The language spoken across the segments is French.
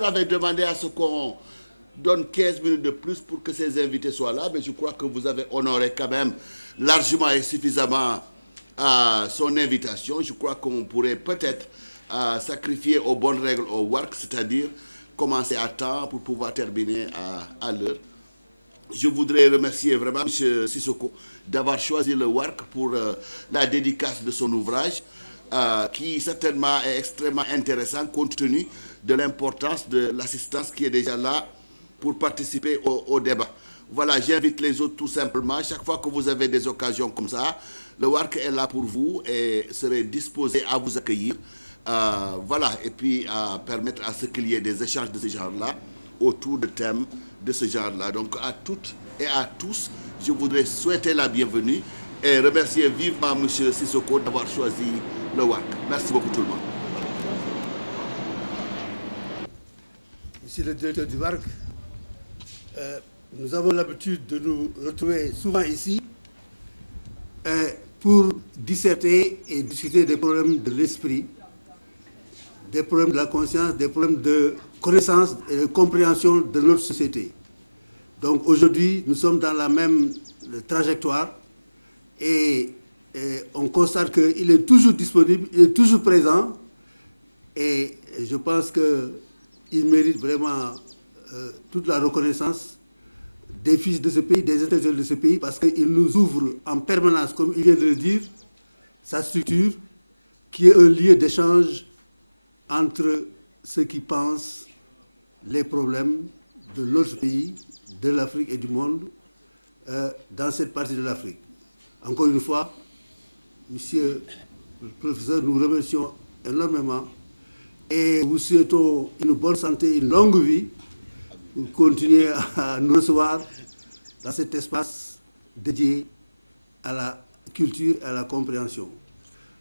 l'auteur avait demandé à ce qu'on donne 15 minutes de plus pour que ces invités soient là, mais je crois que vous avez honoré quand même largement et suffisamment son invitation. Je crois qu'on pourrait peut-être sacrifier aux bonnes règles au WARC, c'est-à-dire commencer à temps pour pouvoir terminer à l'heure. Je voudrais remercier vraiment M. Sissoko d'avoir choisi le WARC pour la dédicace de son ouvrage, qui certainement est extrêmement intéressant compte tenu de l'importance de l'assistance qui est déjà là pour participer au débat. Voilà, j'invite les autres tout simplement. Chaque fois que vous avez des occasions comme ça, le WARC est là pour vous et serait disposé à vous accueillir. Voilà, et puis à permettre à ce qu'il y ait des échanges de ce genre-là autour de thèmes de ce genre-là. Donc à toutes et à tous, je voudrais souhaiter la bienvenue et remercier vivement M. Sissoko d'avoir choisi le WARC. Merci beaucoup tout le monde. Monsieur le directeur du WARC, nous avons l'habitude de nous retrouver souvent ici pour disserter et discuter des problèmes de l'esprit, des problèmes de la conscience, des problèmes de connaissance et de compréhension de notre société. Donc aujourd'hui, nous sommes dans la même trajectoire et on constate qu'il est toujours disponible, il est toujours présent et je pense qu'il mérite vraiment toute la reconnaissance des fils de ce pays, des intellectuels de ce pays, parce qu'il nous ouvre en permanence, comme il vient de le dire, sa structure, qui est un lieu d'échange entre ceux qui pensent les problèmes de notre pays, de l'Afrique et du monde, dans cette partie de l'Afrique. Encore une fois, monsieur le professeur, nous remercions énormément et vous souhaitons une bonne santé, une longue vie, pour continuer à nous recevoir dans cet espace dédié à la culture et à la compréhension.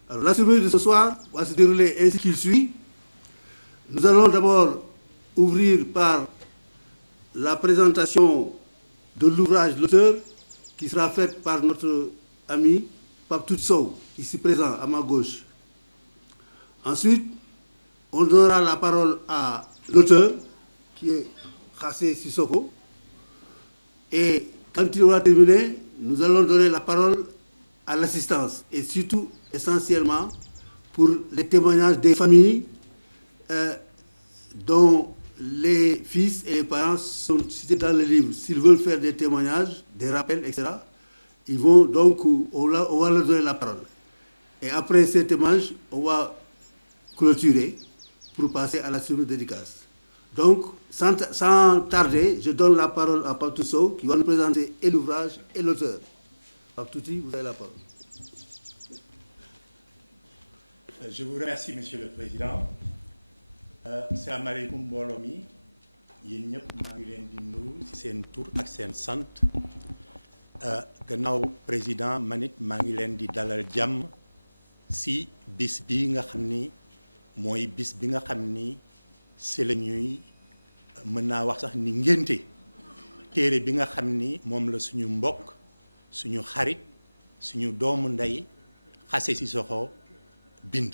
Alors, la cérémonie de ce soir va se dérouler ainsi qu'il suit. Nous allons d'abord ouvrir par la présentation de l'ouvrage de l'auteur qui sera faite par notre ami Pape Toutsou, ici présent à ma gauche. Ensuite, on donnera la parole à l'auteur qui est Khassé Sissoko. Et quand il aura terminé, nous allons donner la parole à l'assistance et surtout, essentiellement, pour les témoignages des familles dont les fils et les parents sont cités dans le livre. S'ils veulent faire des témoignages, des rappels, etc., ils vont donc, on va leur donner la parole. Et après ces témoignages, on va clôturer pour passer à la cérémonie de dédicace. Donc, sans tarder, je donne la parole à Pape Toutsou qui va nous présenter et l'ouvrage et l'auteur. Pape Touti, vous avez la parole. Je vous remercie, Monsieur le Président. Salam alaikum mbooloo mi yéen ñëpp maa ngi leen di nuyu ci seen tur ak seen sant gannaaw président manit maa ngi leen di dalal jàmm ci bis bi nga xam ni mooy bis bi nga xam ni c'est la ñuy mën naa wax sax ni ngénte téere bi nga xam ni moom la suñu mbokk suñu xarit suñu doomu ndey Khassé Sissoko bind.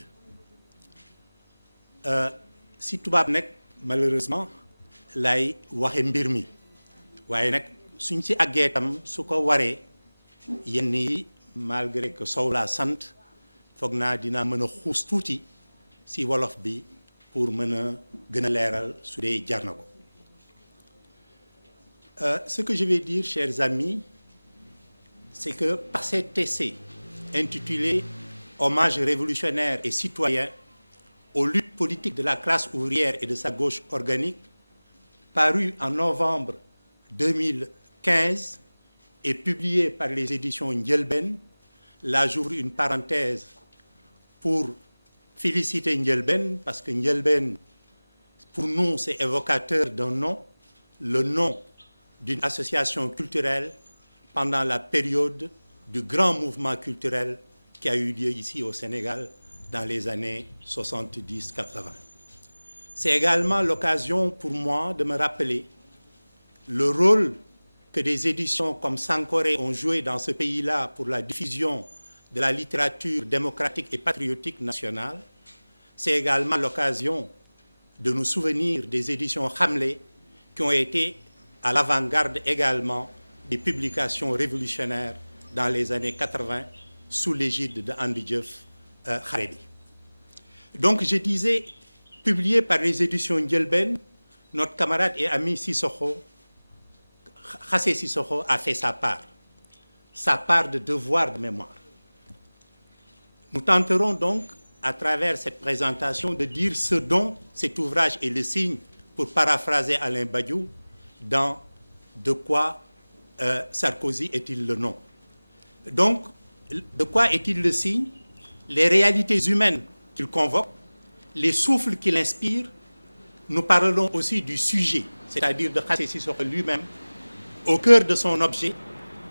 Si tubaab nag malheureusement lay waxe mbir mi waaye nag suñ ci àggee tam su ko waree yenn yi malgré que Sow laa sant foog naa dinaa mën a xuus tuuti si wolof bi pour mën a gën a leeral su dee jar na ko. Ce que je vais dire, chers amis, c'est que par cet essai intitulé Hommage révolutionnaire et citoyen aux luttes politiques de la classe ouvrière et de sa gauche organique, paru en novembre 2015 et publié par les éditions Ndielben. Là, j'ouvre une parenthèse pour féliciter Ndielben, parce que Ndielben, pour nous, c'est évocateur d'un nom, le nom d'une association culturelle pendant la période du grand mouvement culturel qui a eu lieu ici au Sénégal dans les années 70-80. C'est également l'occasion pour moi de me rappeler le rôle que des éditions comme Sankoré ont joué dans ce pays-là pour la diffusion de la littérature démocratique et patriotique nationale. C'est également l'occasion de nous souvenir des éditions Hamlet qui ont été à l'avant-garde également des publications révolutionnaires dans les années 80 sous l'égide de Andy Diouf Kharebi. Donc je disais, publié par les éditions Ndielben, notre camarade et ami Sissoko, Khassé Sissoko a fait sa part de devoir de mémoire. Nous tenterons donc, à travers cette présentation, de dire ce dont cet ouvrage est le signe, pour paraphraser Alain Badiou, dans De quoi Sarkozy est-il le nom? Donc, de quoi est-il le signe? Les réalités humaines qu'il convoque, les souffles qu'il inspire. Nous parlerons aussi du sujet, c'est-à-dire de Khassé Sissoko lui-même, au cœur de son objet,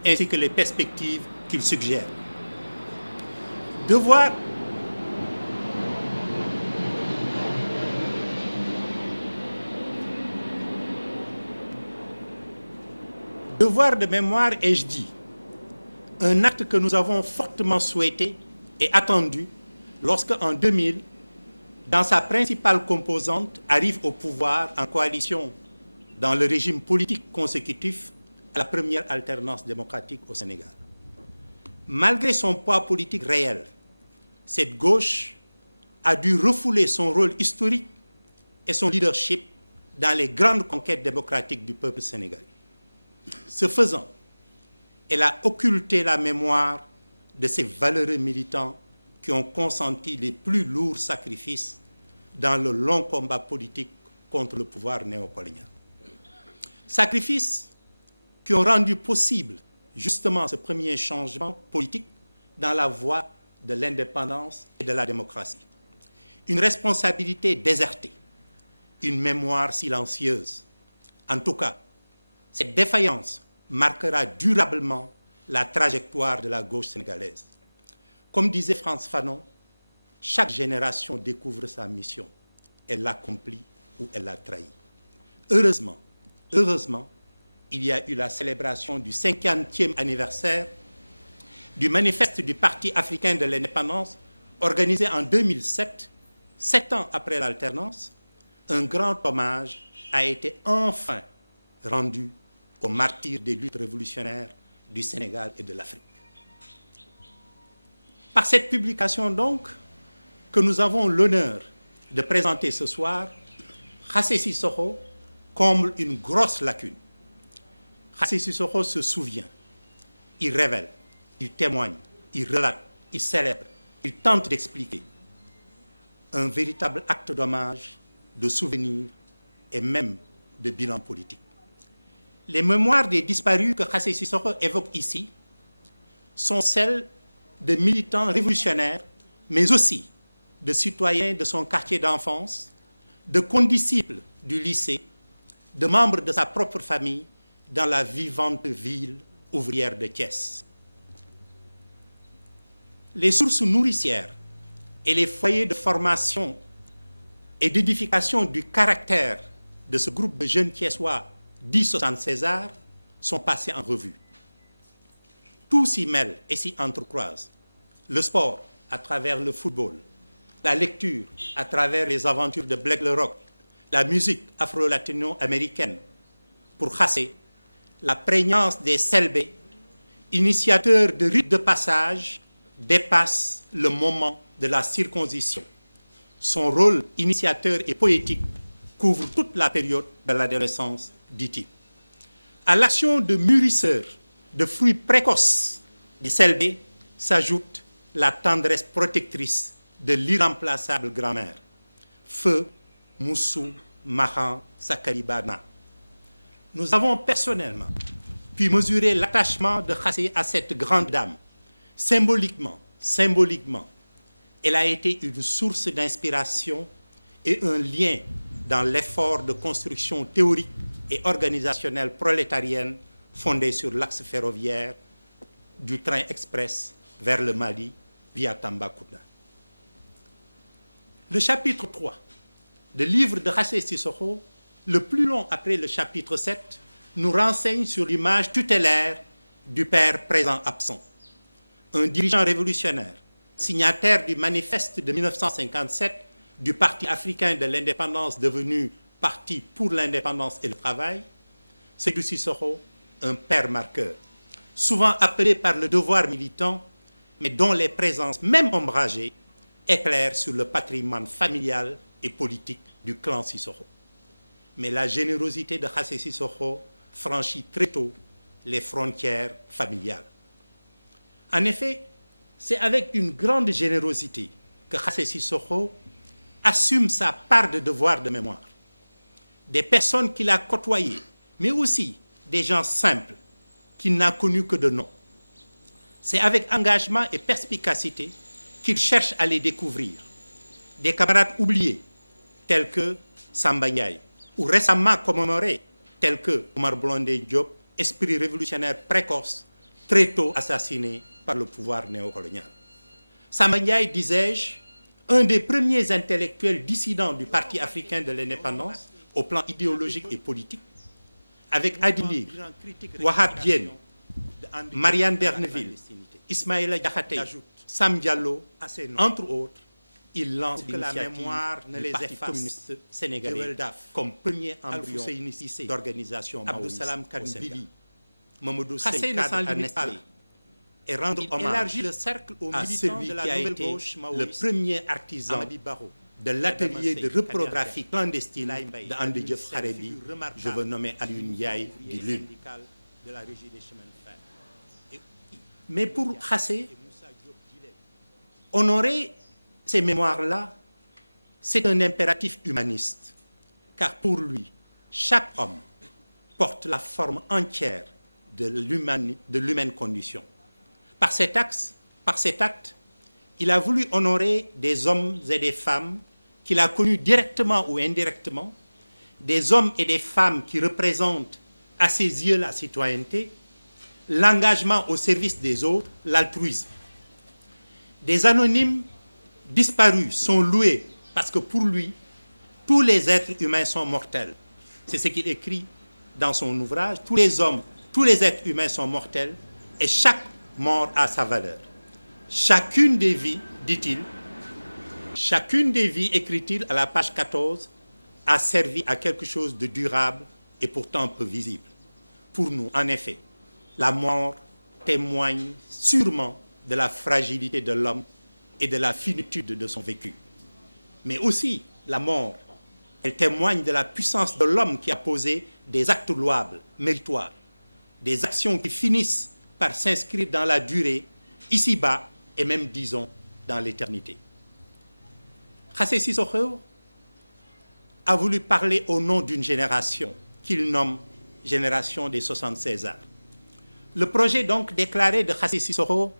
ainsi que les perspectives qu'il suggère. Devoir de mémoire, ai-je dit, un acte que nous avons fortement souhaité et attendu lorsque, en 2000, dans sa principale composante, arrive au pouvoir en coalition dans le régime politique consécutif à la première alternance démocratique au Sénégal. Malgré son poids politique réel, cette gauche a dû refouler son rôle historique et son leadership dans les grandes conquêtes démocratiques du peuple sénégalais. Ce faisant, elle a occulté la mémoire de ces valeureux militants qui ont consenti les plus lourds sacrifices dans le long combat politique contre le pouvoir néocolonial. Sacrifices qui ont rendu possible justement ce premier changement politique dans la voie de l'indépendance et de la démocratie. Une responsabilité désertée, une mémoire silencieuse. En tout cas, cette défaillance marquera durablement la trajectoire de la gauche sénégalaise. Comme disait Frantz Fanon, chaque génération découvre sa mission. Elle l'accomplit ou elle la trahit. Heureusement, il y a eu la célébration du 50e anniversaire du manifeste du Parti africain de l'indépendance, organisé en 2007, 7 ans après l'alternance. Un grand hommage a été enfin rendu aux martyrs des luttes révolutionnaires du Sénégal et de l'Afrique. Par cette publication donc, que nous avons l'honneur de présenter ce soir, Khassé Sissoko comble une grosse lacune. Khassé Sissoko se souvient, il révèle, il témoigne, il relate, il célèbre, il tente d'expliquer. Un véritable acte d'hommage, de souvenir et même de bilan politique. Les mémoires des disparus que Khassé Sissoko évoque ici sont celles de militants révolutionnaires, mais aussi de citoyens de son quartier d'enfance, de condisciples du lycée, de membres de sa propre famille dans la vivante ville ouvrière de Thiès. Les sources nourricières et les foyers de formation et d'édification du caractère de ce groupe de jeunes Thiessois dits 76ards sont passés en revue. Tout s'y mêle et s'y entrecroise. Le sport à travers le football, la lecture à travers les aventures de Black le Rock, la musique afro-latino-américaine. Pour Khassé, la prégnance des Selbé, initiateurs de rites de passage, dépasse le moment de la circoncision. Son rôle initiateur et poétique couvre toute la période de l'adolescence, dit-il. À l'action de mûrisseur de fruits précoces des Selbé s'ajoute la tendresse protectrice de l'irremplaçable grand-mère, Feu Moussou Mahan Sakaribana. Nous avons personnellement pu mesurer l'attachement de Khassé à cette grande dame. Symboliquement, elle a été une source d'inspiration et un lien dans l'effort de construction théorique et organisationnelle prolétarienne fondée sur l'axe ferroviaire du train express vers le Mali via Tambacounda. Le chapitre 3 du livre de Khassé Sissoko, le plus long après le chapitre 7, nous renseigne sur l'image tutélaire du père présent absent. Un dirigeant révolutionnaire, signataire du manifeste de 1957, du Parti africain de l'indépendance devenu Parti pour l'indépendance et le travail, Sékou Cissokho, un père marqueur, souvent appelé par le devoir militant, mais dont les présences, même ombragées, éclairent sur le patrimoine familial et politique du clan Cissokho. Mais la générosité de Khassé Cissokho franchit très tôt les frontières familiales. En effet, c'est avec une grande générosité que Khassé Cissokho assume sa part de devoir de mémoire. Des personnes qu'il a côtoyées, mais aussi des gens simples qu'il n'a connus que de nom. C'est avec engagement et perspicacité qu'il cherche à les découvrir. Des camarades oubliés, tels que Samba Ndiaye, ou récemment commémorés, tels que Omar Blondin Diop, esprit révolutionnaire précoce, très tôt assassiné par le pouvoir néocolonial. Samba Ndiaye, disais-je, un des premiers intellectuels dissidents du Parti africain de l'indépendance, au plan idéologique et politique, avec Adinir, Wahab Diène, Marianne Derneville, Ismaïla Diakhaté, Sam Diallo, entre autres, il lance l'initiative du Parti communiste sénégalais comme premier embryon d'organisation Abdou-Salam Kanbili, Mamadou Seyd Kadr et rendre hommage à celui qui a été le premier artisan de l'atelier de reprographie clandestine de Ande Diop Kharebi, je veux nommer Alioune Ndiaye di Lune. Mais pour Khassé, honorer ces mémoires-là, c'est un impératif humaniste, car pour lui, chaque homme porte la forme entière de l'humaine condition. Par cet acte, il a voulu honorer des hommes et des femmes qu'il a connus directement ou indirectement, des hommes et des femmes qui représentent à ses yeux la citoyenneté, l'engagement au service des autres, l'altruisme. Des anonymes disparus sont loués parce que pour lui, tous les êtres humains sont mortels. C'est ce qu'il écrit dans son ouvrage. Tous les hommes, tous les êtres humains sont mortels et chaque mort a sa valeur. Chacune des vies, dit-il, chacune des vies, écrit-il à la page 14, a servi à quelque chose de durable et pourtant peu visible. Pour nous, en effet, la mort témoigne sûrement de la fragilité de l'homme et de la finitude de son vécu. Mais aussi, la mort, elle témoigne de la puissance de l'homme qui a posé des actes louables, méritoires, des actions qui finissent par s'inscrire dans la durée, ici-bas, et même, disons, dans l'éternité. Khassé Cissokho a voulu parler au nom d'une génération qu'il nomme génération des 76 ans. Le projet donc déclaré de Khassé Cissokho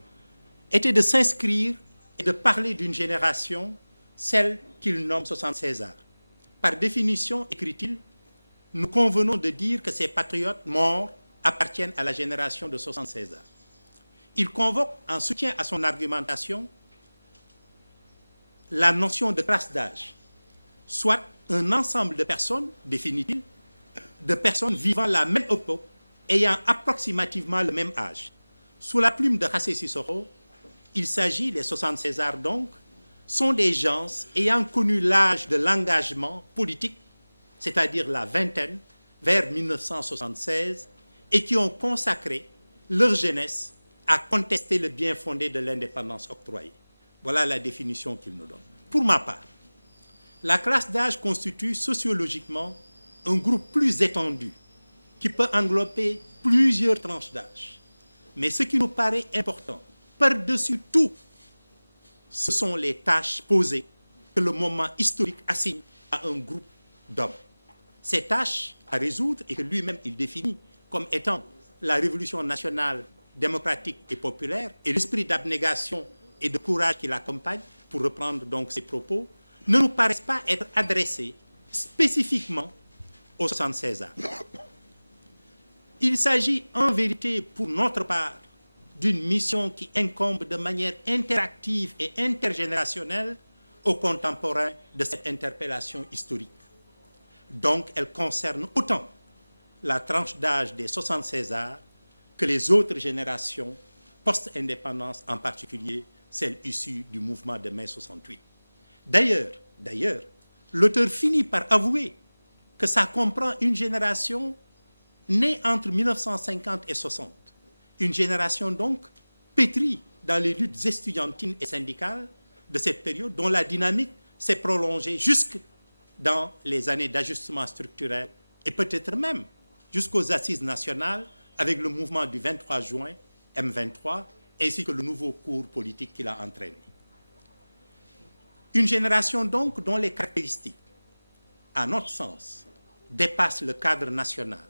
était de s'inscrire et de parler d'une génération, celle qu'il nomme 76 ans. Par définition, écrit-il, nous convenons de dire que ces patriotes morts appartiennent à la génération de 76 ans. Il convoque en soutien à son argumentation la notion de classe d'âge, soit un ensemble de personnes, définit-il, de personnes vivant la même époque, ayant approximativement le même âge. Sous la plume de Khassé Cissokho, il s'agit, les 76 ans donc, sont des gens ayant connu l'âge de l'engagement politique, c'est-à-dire la vingtaine, vers 1976, et qui ont consacré leur jeunesse à contester le bien fondé de l'indépendance octroyée. Voilà la définition qu'il nous donne. Pour ma part, la classe d'âge constitue sociologiquement un groupe plus étendu qui peut englober plusieurs tranches d'âge. Mais ce qui nous paraît important, par-dessus tout, ce sont les tâches posées que le moment historique assigne à un groupe d'hommes. Ces tâches à résoudre et que lui-même il définit comme étant la révolution nationale démocratique et populaire et l'esprit d'abnégation et de courage qui l'accompagne, pour reprendre donc ses propos, ne nous paraissent pas être adressés spécifiquement aux 76 ans. Il s'agit en vérité pour notre part d'une mission qui incombe de manière interactive et intergénérationnelle aux contemporains de cette interpellation historique. Donc, elle concerne autant la tranche d'âge des 76 ans que les autres générations post-indépendance, en particulier celles issues du mouvement de mai 68. D'ailleurs, l'auteur finit par avouer que ça comprend une génération née entre 1950 et 60. Une génération donc pétrie dans les luttes estudiantines et syndicales de cette période, dont la dynamique s'est prolongée jusque dans les années d'ajustement structurel et peut-être même jusqu'aux assises nationales avec le mouvement du 23 juin, M23, ainsi que le nouveau cours politique qu'il a entraîné. Une génération donc dont les caractéristiques, à notre sens, dépassent le cadre national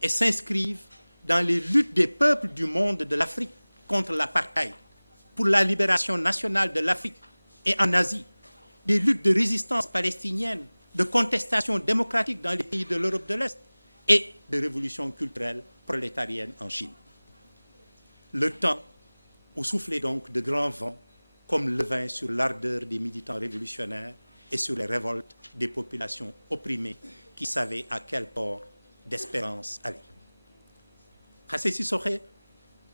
et s'inscrivent dans les luttes des peuples du monde de l'Afrique contre l'apartheid, pour la libération nationale de l'Afrique et en Asie, des luttes de résistance palestinienne, de contestation démocratique dans les pays de l'Europe de l'Est et de révolution culturelle prolétarienne en Chine. Le temps où soufflait donc de grands vents comme le vin sur l'ardeur des militants révolutionnaires et sur les révoltes des populations opprimées qui savaient à quel port d'espérance aller. Hassé Sissoko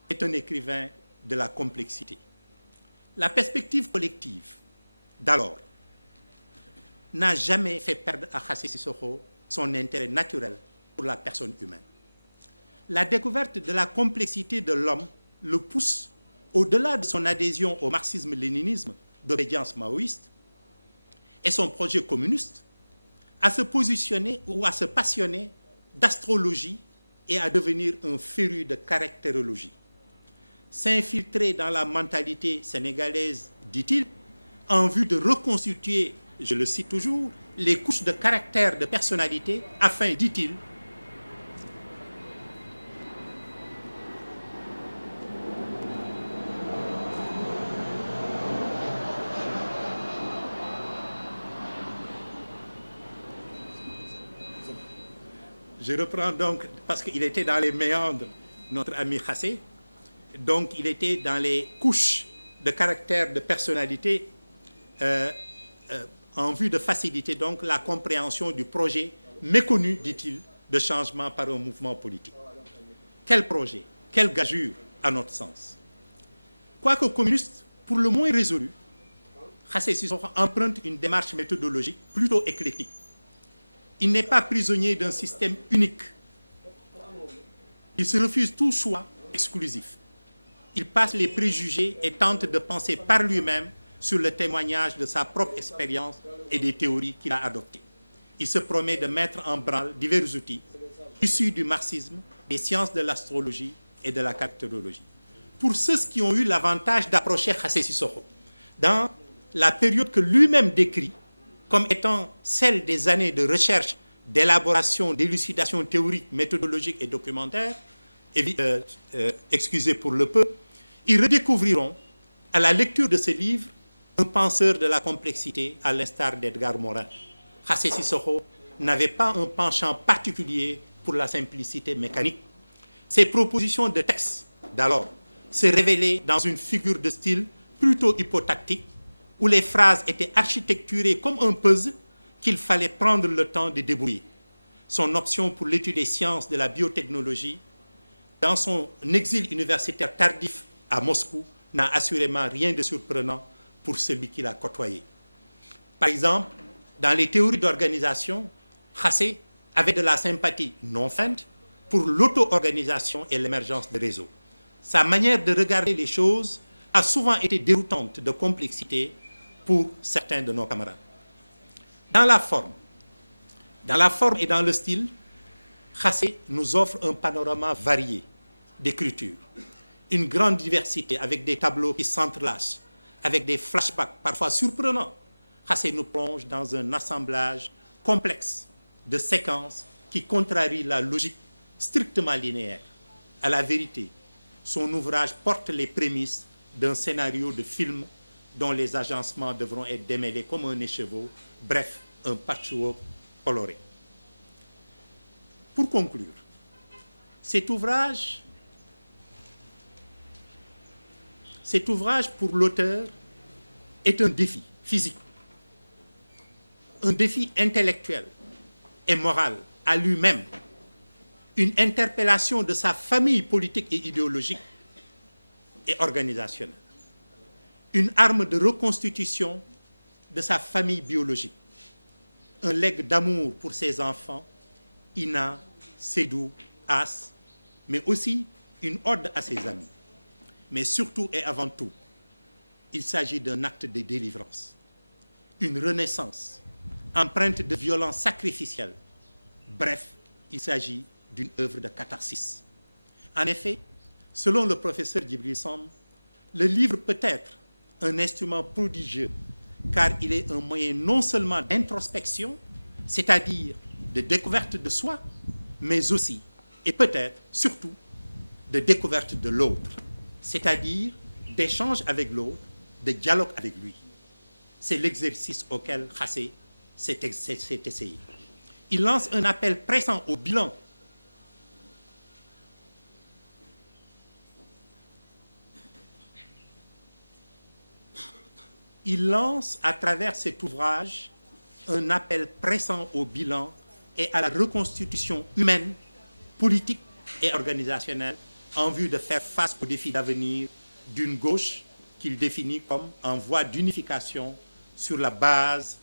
est un écrivain de la complexité. La perspective collective d'alors n'a jamais fait perdre à Hassé Sissoko son intérêt naturel pour la personne humaine. La découverte de la complexité de l'homme le pousse, au-delà de son adhésion au marxisme-léninisme d'obédience maoïste et son projet communiste, à se positionner ou à se passionner d'astrologie et à devenir un féru de caractérologie. S'infiltrer dans la mentalité sénégalaise, dit-il, en vue de reconstituer, je le cite toujours, les couches de caractère de personnalité afin, dit-il, je reprends donc, parce qu'il était dans les méandres, notre ami Hassé, donc il était dans les couches de caractère, de personnalité, en vue de faciliter donc la compréhension du projet méconnu, dit-il, de changement par un mouvement politique. Quel projet? Quelle gageure, à notre sens? Quoique communiste, pour le moins résolu, Hassé Sissoko emprunte une démarche méthodologique plutôt éclectique. Il n'est pas prisonnier d'un système unique. Il se refuse tout choix exclusif. Il passe les préjugés et tente de penser par lui-même sur le témoignage de sa propre expérience et des théories qu'il a adoptées. Il se promet de mettre en branle divers outils issus du marxisme, des sciences de l'astrologie et de la caractérologie. Pour ceux qui ont eu l'avantage d'approcher Hassé Sissoko dans la période que lui-même décrit comme étant celle des années de recherche, d'élaboration, d'élucidation théorique, méthodologique et documentaire, excusez pour le peu, ils redécouvriront, à la lecture de ce livre, un penseur de la complexité à l'instar d'Edgar Morin. Hassé Sissoko n'avait pas un penchant particulier pour la simplicité mécanique. Ses propositions de texte d'alors se révélaient dans une figure de style plutôt hypotactique, où les phrases étaient architecturées comme un puzzle qu'il fallait prendre le temps de débrouiller. Son option pour l'étude des sciences de la biotechnologie, dans son exil universitaire tardif à Moscou, n'a assurément rien de surprenant pour celui qui l'a côtoyé. Par exemple, dans les théories d'organisation, Hassé avait de la sympathie non feinte pour l'auto-organisation et l'émergence de réseaux. Sa manière de regarder les choses a souvent été déroutante de complexité pour certains de nos camarades. Dans la forme et dans le style, Hassé nous offre un panorama varié d'écriture, une grande diversité avec des tableaux qui s'entrelacent, avec des flashbacks parfois surprenants. Hassé nous plonge dans un assemblage complexe de séquences qui contrarient la logique strictement linéaire. À la vérité, son ouvrage porte les prémices d'un scénario de film dont les agencements devront être démêlés comme un écheveau, bref, un patchwork coloré. Pour conclure, cet ouvrage pour l'auteur est un défi physique, un défi intellectuel et moral à lui-même, une interpellation de sa famille politique et idéologique et organisationnelle, une arme de reconstitution de sa famille biologique, un legs d'amour pour ses enfants, Ina, Sédou, As, mais aussi une ode à ses amis. Mais surtout et avant tout, il s'agit d'un acte de délivrance, une renaissance, empreinte de violence sacrificielle. Bref, il s'agit d'une œuvre de catharsis. En effet, selon le professeur Djibril Samb, le livre peut être un instrument prodigieux, car il est un moyen non seulement d'introspection, c'est-à-dire de découverte de soi, mais aussi, et peut-être surtout, de découverte de l'autre, c'est-à-dire d'échange avec l'autre, de dialogue avec lui. C'est l'exercice auquel Khassé s'est essayé. Il lance un appel pressant au bilan. Il lance à travers cet ouvrage un appel pressant au bilan et à la reconstitution humaine, politique et organisationnelle en vue de faire face aux défis d'avenir d'une gauche qu'il définit comme en voie d'unification sur la base,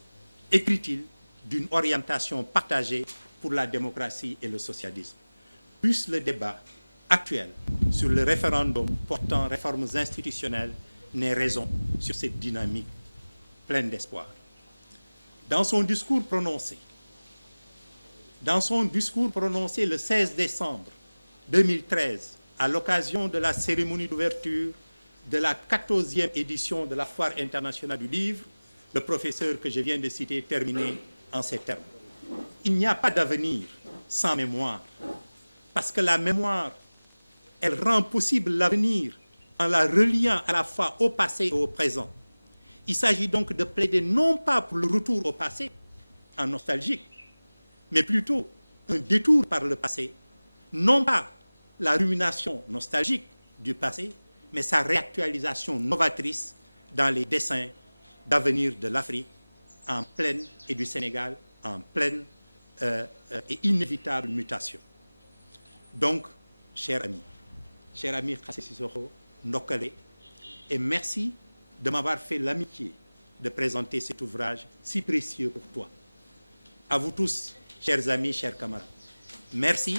écrit-il, d'une orientation partagée pour la démocratie et le socialisme. Plus le débat actuel sur le référendum portant réformes institutionnelles n'est raison sur cette dynamique pleine d'espoir. Dans son discours prononcé le 16 décembre 2013, à l'occasion de la cérémonie d'ouverture de la 14e édition de la Foire internationale du livre, le professeur que je viens de citer terminait en ces termes. Il n'y a pas d'avenir sans mémoire, parce que la mémoire, elle rend possible l'avenir en la reliant à la fois au passé et au présent. Il s'agit donc de plaider non pas pour le retour au passé, en nostalgique, mais plutôt un détour par le passé, non pas la rumination nostalgique du passé, mais sa réactualisation novatrice dans les dessins d'avenir de l'Afrique en pleine et du Sénégal en pleine et inévitable mutation. Donc, cher ami Khassé Sissoko, Ndokale, et merci de m'avoir fait l'amitié de présenter cet ouvrage si précieux pour toi. À vous tous, chers amis, chers camarades. Merci.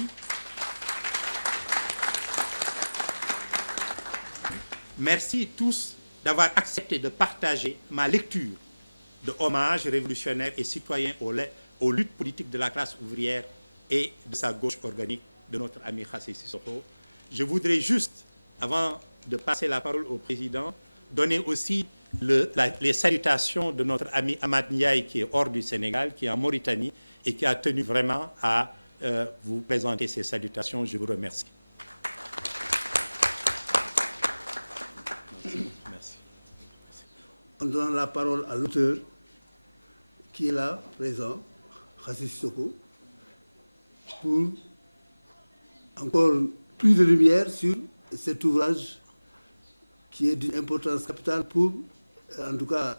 Merci tous d'avoir accepté de partager ma lecture de hommage révolutionnaire et citoyen aux luttes politiques de la classe ouvrière et de sa gauche organique de notre ami Khassé Sissoko. Je voudrais juste, avant de passer la parole au président, donner aussi les salutations de notre ami Ahmad Ndiaye qui est hors du Sénégal, qui est en Mauritanie et qui a tenu vraiment à vous présenter ces salutations. Je vous remercie. Merci. En donnant la parole à l'auteur qui est là, présent, Khassé Sissoko, pour encore plus de lumière sur cet ouvrage qui est d'une importance capitale pour, en tout cas,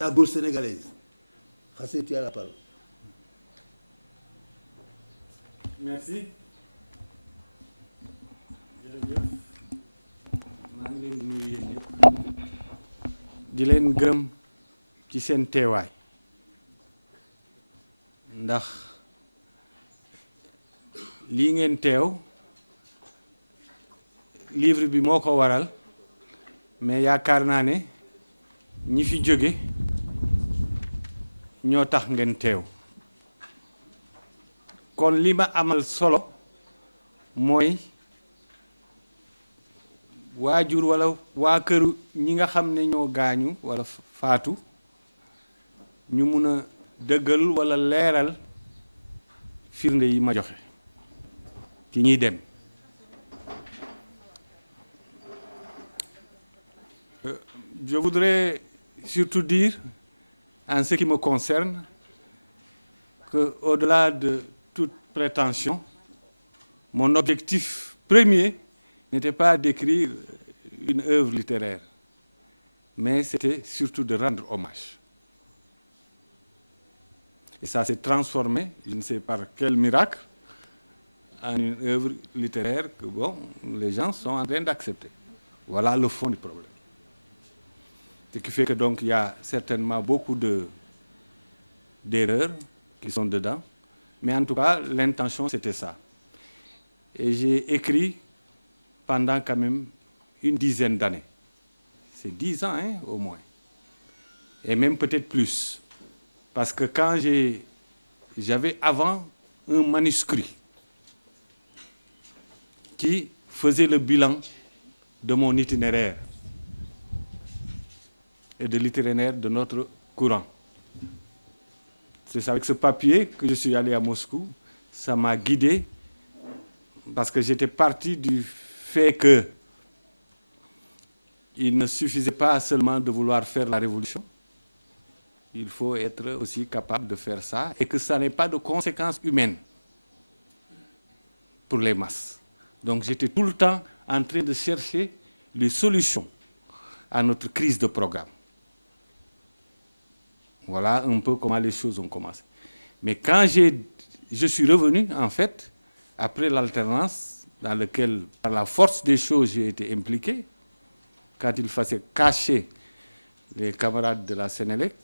la gauche sénégalaise. Khassé, tu as la parole. Merci. maa ngi leen di nuyu yéen ñëpp di leen gërëm ci seen teewaay ndax lii ngeen teew livre bi moo ko waral mais yaakaar naa ne ñi fi jóge ñoo tax ngeen teew kon li ma amal solo mooy waajur wala waa këru ñi nga xam ne ñoo gaañu wala faatu ñu mun a dëggal wala leeral firnde yi ma joxe ci ñiy dem je voudrais surtout dire en ce qui me concerne que au-delà de toute prétention, mon objectif premier n'était pas d'écrire une œuvre littéraire, mais c'était surtout de rendre hommage. Et ça s'est transformé, je ne sais par quel miracle, en une œuvre littéraire que bon, les gens sont en train d'accepter. Voilà le fond du problème. Ce qui fait que donc il y a certainement beaucoup d'erreurs qui sont dedans. Mais en tout cas, l'intention, c'était ça. Et j'ai écrit pendant quand même une dizaine d'années. C'est 10 ans, hein, au moins. Et même peut-être plus. Parce que quand j'avais avant un manuscrit qui faisait le bilan de mon itinéraire et de l'itinéraire de notre courant. C'est avec ce papier que je suis allé à Moscou. Ça m'a guidé parce que j'étais parti du fait qu'il ne suffisait pas seulement de vouloir faire la révolution. Il faut être aussi capable de faire ça et que ça n'ait pas de conséquences humaines pour les masses. Donc j'étais tout le temps en train de chercher les solutions à notre crise de programme. Voilà un peu comment les choses ont commencé. Mais quand je suis revenu, en fait, après l'alternance, dans laquelle, par la force des choses, j'ai été impliqué, quand il fallait cacher les camarades de la Sénélec,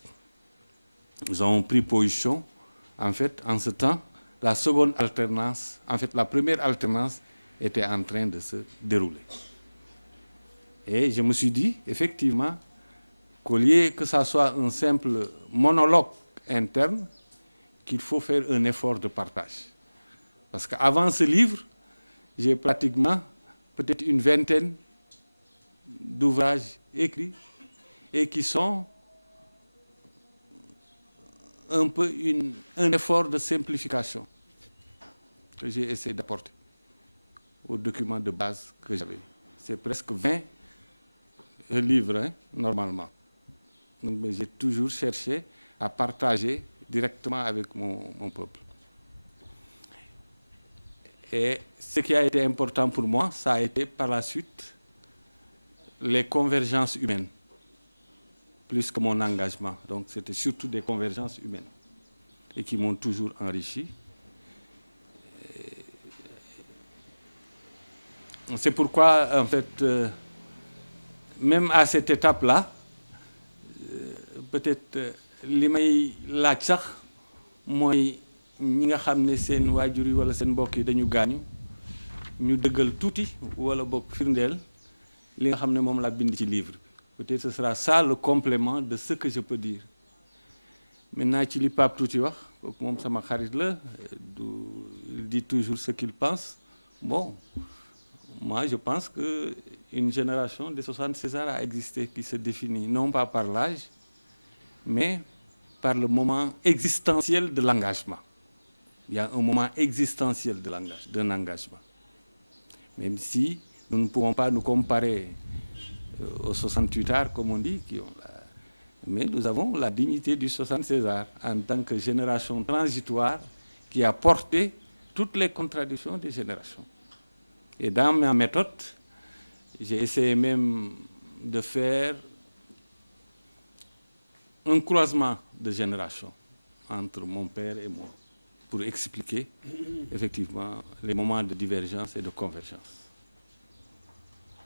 nous avons pris position. En fait, en ce temps, la seconde alternance, en fait, la première alternance était en train de se dérouler. Et je me suis dit, effectivement, qu'au lieu que ça soit un simple monologue interne, qu'il faut faire un effort de partage. Parce qu'avant ce livre, j'ai pratiquement peut-être une vingtaine d'ouvrages écrits et qui sont un peu un effort de simplification que j'ai essayé d'apporter aux documents de base que j'avais. C'est presque 20 livres, hein, normalement. Donc, j'ai toujours cherché à partager directement avec mon peuple. Et ce qui a été important pour moi, ça a été par la suite les convergences humaines, plus que mon engagement. Donc c'était surtout des convergences humaines et qui m'ont toujours enrichi. C'est pourquoi, en fait, même à cette étape-là, peut-être li may laaj sax mooy ñi nga xam ne seen waajur yi wala seen mbokk yi dañu gaañu ñu dëggal tuuti wala bokk firndeel li nga xam ne moom laa bind ci livre bi. Peut-être ce sera ça le complément de ce que je peux dire. Maintenant ci li Pape tuuti wax kooku moom sama xarit la il dit toujours ce qu'il pense. Bon, moi je pense que une génération de 60 César a existé qui se définit non pas par l'âge, mais par le moment existentiel de l'engagement. Il y a un moment existentiel d'un engagement. Même si nous ne pouvons pas nous comparer aux 68 arts, comme on dit, mais nous avons la dignité du 60 César en tant que génération transitoire qui a porté toutes les contradictions des générations. Et dans ma méthode, j'ai essayé même de faire un croisement de générations entre mon père et moi pour expliquer effectivement les moments de divergence et de convergence.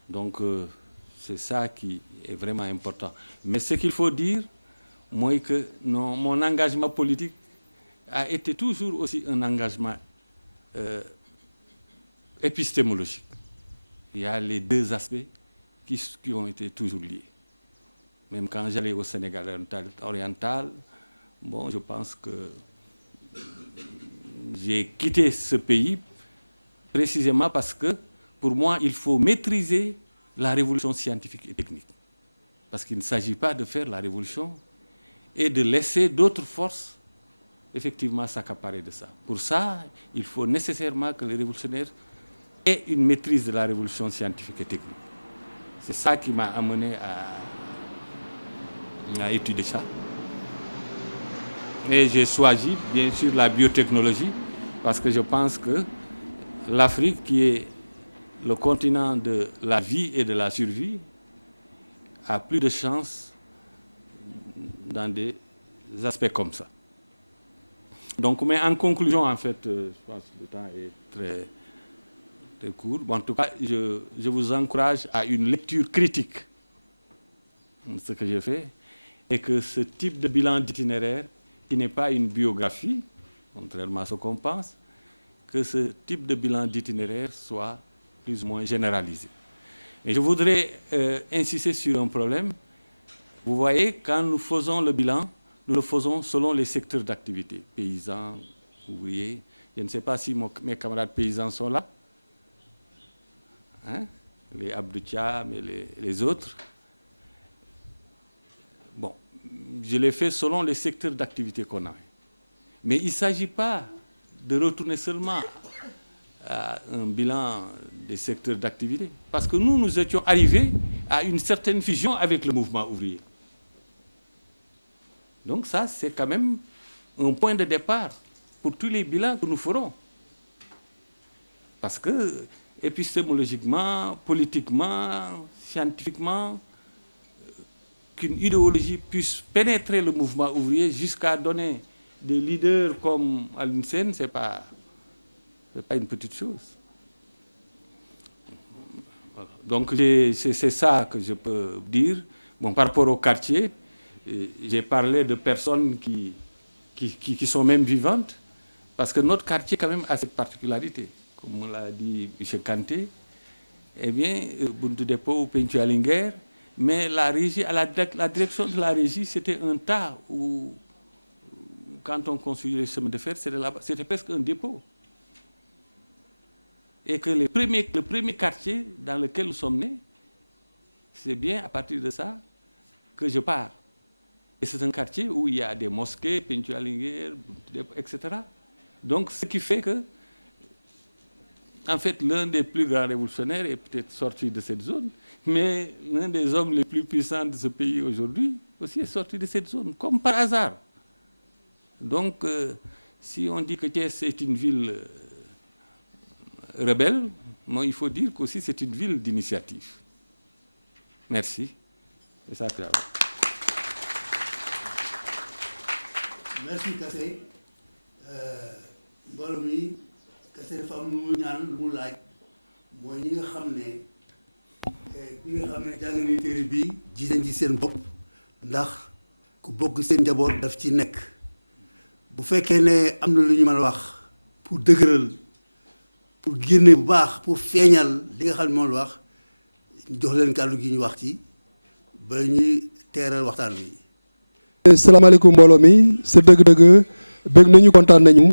Donc c'est ça qui est vraiment important. Mais ce qu'il faut dire, moi, que mon engagement politique a été toujours aussi un engagement épistémologique. Il y a les deux aspects qui ont été toujours liés. Même quand j'allais au Sénégal oriental, bon, je pense que j'ai quitté ce pays précisément parce que, pour moi, il faut maîtriser la révolution scientifique et technique. Parce qu'il ne s'agit pas de faire la révolution et de laisser d'autres forces, effectivement, s'accaparer de ça. Pour ça, il faut nécessairement que les révolutionnaires aient une maîtrise de la révolution scientifique et technique. C'est ça qui m'a amené à étudier ça. Et j'ai choisi, bien sûr, la biotechnologie, parce que je pense que l'Afrique, qui est le continent de la vie et de la survie, a plus de chance dans des aspects comme ça. Donc, mais en conclusion, en fait, je pense que le temps est très, très court. Bon, en tout cas, je vous encourage à une lecture critique ce que j'ai fait, et que ce type de bilan d'itinéraire, qui n'est pas une biographie, contrairement à ce qu'on pense, que ce type de bilan d'itinéraire soit plus ou moins généralisé. Et je voudrais insister sur un problème. Vous voyez, quand nous faisons le bilan, nous le faisons selon les secteurs d'activité, paysans, ouvriers. Je ne sais pas si mes camarades paysans sont là, hein? Les Abdoutia, mais les autres. Bon, je l'ai fait selon les secteurs d'activité qu'on a. Mais il ne s'agit pas de retourner seulement à un bilan des secteurs d'activité, parce que nous étions arrivés à une certaine fusion avec le mouvement ouvrier. Donc ça, c'est quand même un point de départ pour tous les bilans que nous ferons. Parce que, épistémologiquement, politiquement, scientifiquement, qu'une idéologie puisse pénétrer le mouvement ouvrier jusqu'à donner des leaders comme Alioune Sène, ce n'est pas une petite chose. Voilà. Donc c'est ça que je peux dire. Bon, par rapport au quartier, j'ai parlé de personnes qui sont même vivantes, parce que notre quartier quand même a cette particularité. Comme l'a dit M. Kanté, eh bien, Buntu Dépôt ou Pencua Linguère, mais la régie, la direction de la régie, c'était un tas où, quand on construisait les chemins de fer, c'était presque un dépôt. Et que le premier quartier dans lequel nous sommes nés, c'est bien à partir de ça que je pars. Et c'est un quartier où il y a des mosquées, Pencua Linguère, etc. Donc, ce qui fait que, en fait, l'un des plus grands révolutionnaires est peut-être sorti de cette zone, mais l'un des hommes les plus puissants de ce pays aujourd'hui aussi est sorti de cette zone, comme par hasard. Donc, si on dit que Thiès est une ville rebelle, moi, il faut dire qu'aussi c'est une ville d'initiative. Merci. Et ça, merci Kassé. mbooloo mi Kassé dafa am lu mu ñaan lu mu laaj mooy ñi nga xam ne bi nga xam ne jàng nañu téere bii gis nañ ci seen bopp ndax ku bokk seen njaboot daf ci nekk bu fekkee ne am na lu ñu mën a wax pour dëgëral pour génne bu baax pour feeñal li nga xam ne moom la wax jox leen kàddu gi ñu wax ci ba ñuy teeral waxtaan bi. salaamaaleykum mbooloo mi sa dëgg-dëgg bëgg nañu kontaan nañu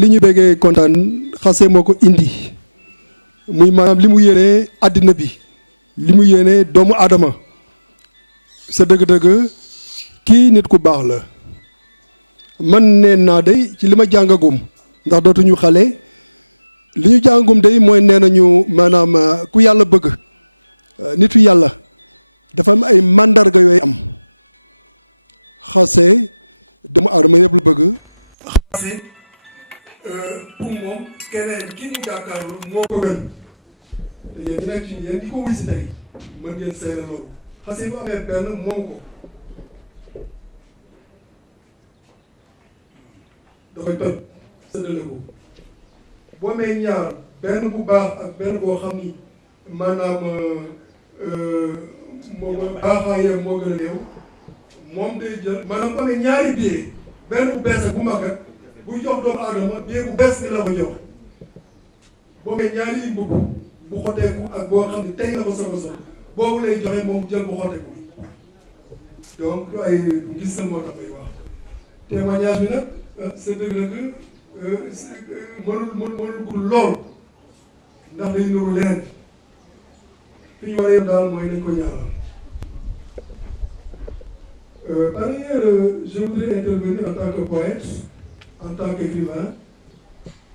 li ñu bëggee kontaan Xassé moo ko indi muy maanaam li mu yéene àddina bi li mu yéene doomu aadama sa dëgg-dëgg kii nit ku baax la man nee naa day ci li ma jàngagum ndax dootuñu xale li ñu jàngagum day mooy nee nañu maanaam ku yàlla bëgg nitu yàlla dafa am ay mandarga yooyu am Xassé doomu aadama yëpp la bëgg. Xassé pour moom keneen ki mu jàkkaarloo moo ko gën te yéen ñi nekk ci yéen di ko wuy si tey mën ngeen seere loolu Xassé bu amee benn moomu ko dafay toj séddale ko boo amee ñaar benn bu baax ak benn boo xam ni maanaam moo baaxaayam moo gën a néew moom day jël maanaam amee ñaari billet benn bu bees ak bu màggat buy jox doomu aadama billet bu bees bi la ko jox boo amee ñaari mbubb bu xoteeku ak boo xam ne tey la ko soog a sol boobu lay joxe moom jël bu xoteeku donc ay gis na moo tax may wax témoignage bi nag c'est dëgg-dëgg mënul gul lool ndax day nuru leneen fi ñu war a yem daal mooy nañ ko ñaanal. Par ailleurs, je voudrais intervenir en tant que poète, en tant qu'écrivain.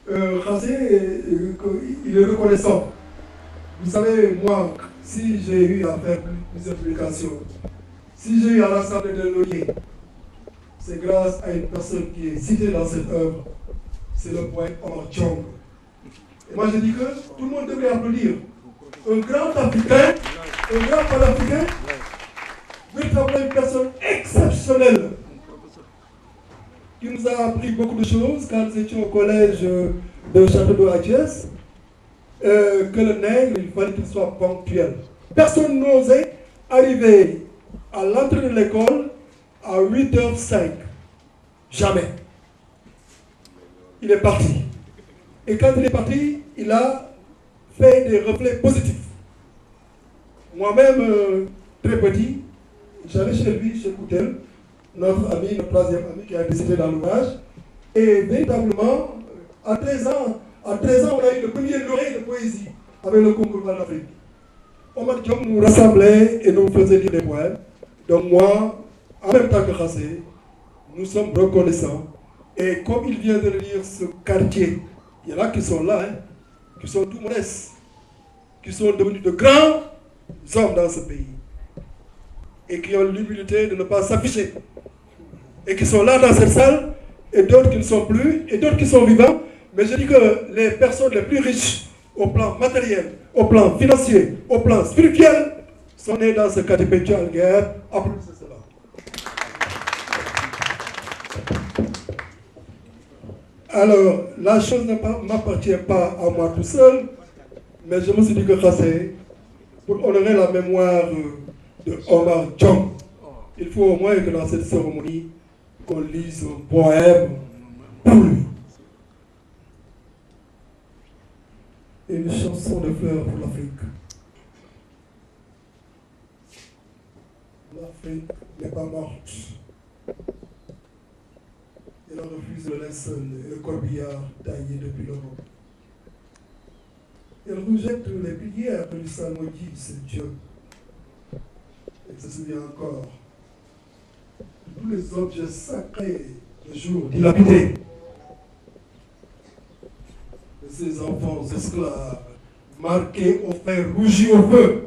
Xassé, il est reconnaissant. Vous savez, moi, si j'ai eu à faire plusieurs publications, si j'ai eu à l'Assemblée de Laurier, c'est grâce à une personne qui est citée dans cette œuvre, c'est le poète Omar Tchong. Et moi, je dis que tout le monde devrait applaudir. Un grand Africain, un grand panafricain, véritablement une personne exceptionnelle qui nous a appris beaucoup de choses quand nous étions au collège de Château-d'Eau à Thiès, que le nègre, il fallait qu'il soit ponctuel. Personne n'osait arriver à l'entrée de l'école à 8h05. Jamais. Il est parti. Et quand il est parti, il a fait des reflets positifs. Moi-même, très petit, j'allais chez lui, chez Koutel, notre ami, notre troisième ami qui a décédé dans l'ouvrage. Et véritablement, à 13 ans, on a eu le premier lauréat de poésie avec le concours Val d'Afrique. Omar Diop nous rassemblait et nous faisait lire des poèmes. Donc moi, en même temps que Khassé, nous sommes reconnaissants. Et comme il vient de le dire, ce quartier, il y en a qui sont là, qui sont tout modestes, qui sont devenus de grands hommes dans ce pays. Et qui ont l'humilité de ne pas s'afficher. Et qui sont là dans cette salle, et d'autres qui ne sont plus, et d'autres qui sont vivants. Mais je dis que les personnes les plus riches, au plan matériel, au plan financier, au plan spirituel, sont nées dans ce quartier pétual en guerre. Applaudissez cela. Alors, la chose ne m'appartient pas à moi tout seul, mais je me suis dit que Khassé, pour honorer la mémoire de Omar Diop, il faut au moins que dans cette cérémonie, qu'on lise un poème pour lui. Une chanson de fleurs pour l'Afrique. L'Afrique n'est pas morte. Elle refuse le linceul et le corbillard taillé depuis l'Europe. Elle rejette les pilières que l'islam maudit, c'est Dieu. Elle se souvient encore de tous les objets sacrés de jour dilapidés, de ces enfants esclaves marqués au fer rougi au feu,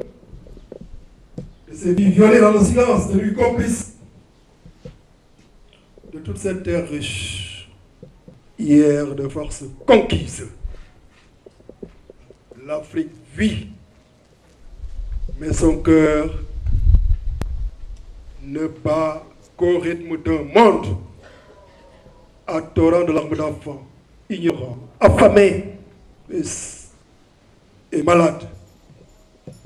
de ces vies violées dans le silence, de lui complices, de toute cette terre riche, hier de force conquise. L'Afrique vit, mais son cœur ne bat qu'au rythme d'un monde à torrent de larmes d'enfants, ignorants, affamés et malades,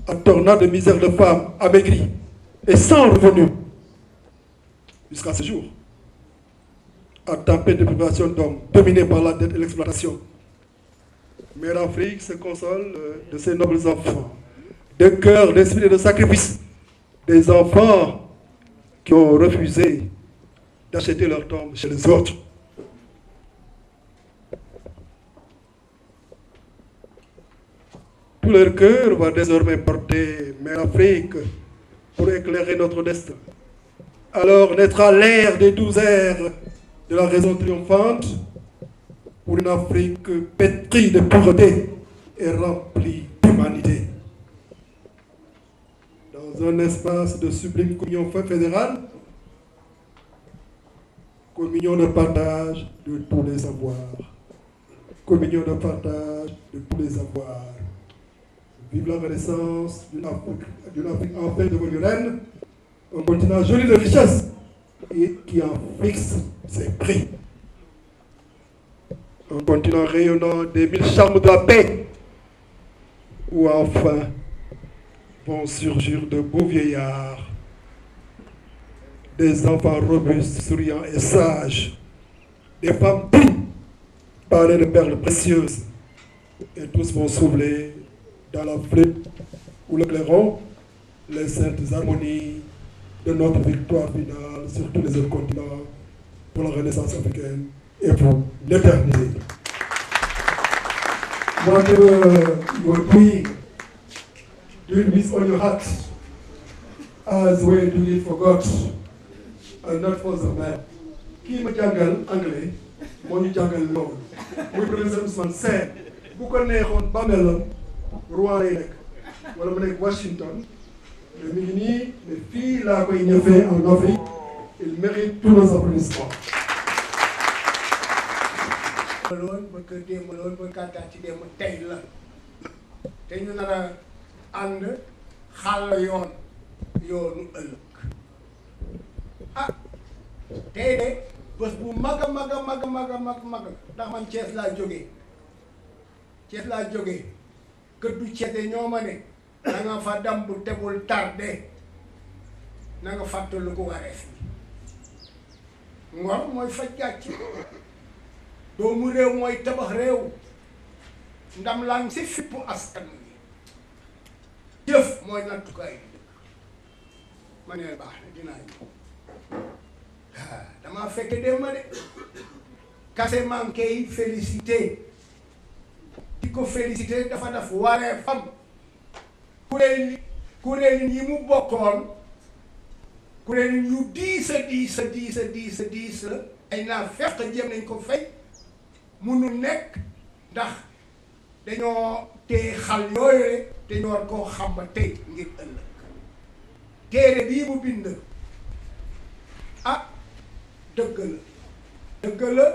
à torrent de misère de femmes amaigries et sans revenus, jusqu'à ce jour, à tempête de privation d'hommes, dominés par la dette et l'exploitation. Mais l'Afrique se console de ses nobles enfants, de cœur, d'esprit et de sacrifice, des enfants qui ont refusé d'acheter leur tombe chez les autres. Tout leur cœur va désormais porter Mère Afrique pour éclairer notre destin. Alors naîtra l'ère des 12 ères de la raison triomphante pour une Afrique pétrie de pureté et remplie d'humanité. Dans un espace de sublime communion fédérale, communion de partage de tous les savoirs, communion de partage de tous les avoirs. Vive la renaissance d'une Afrique enfin devenue reine, un continent joli de richesse et qui en fixe ses prix. Un continent rayonnant des 1000 charmes de la paix, où enfin vont surgir de beaux vieillards, des enfants robustes, souriants et sages, des femmes dignes, parées de perles précieuses, et tous vont souffler dans la flûte ou le clairon les saintes harmonies de notre victoire finale sur tous les autres continents pour la renaissance africaine et pour l'éternité. Whatever you are doing, do it with all your heart, as we do it for God and not for the man. Kii ma jàngal anglais moo ñu jàngal loolu muy président Ousmane Sène bu ko neexoon bàmmeelam Rouen lay nekk wala mu nekk Washington mais mi ngi nii mais fii laa koy ñëfee en Afrique. Il mérite tous nos applaudissements. loolu ba kër démb loolu ba kàttan ci démb tey la te ñu nar a ànd xàll yoonu ëllëg ah tey de bés bu mag a mag ndax man Thiès laa jógee kër du Thiès ñoo ma ne da nga fa damb te bul tardé na nga fàttali ko wareef bi ngor mooy faj gàcce doomu réew mooy tabax réew ndam laan si fippu askan wi jëf mooy nattukaay bi ma ne baax na dinaa ñëw damaa fekk démb de kase manqué yi félicité di ko félicité dafa def waree fam kuréel yi mu bokkoon kuréel yu diis la ay naa fekk jéem nañ ko fay munu nekk ndax dañoo téye xal yooyu rek te ñu war koo xam ba tey ngir ëllëg téere bii mu bind dëgg la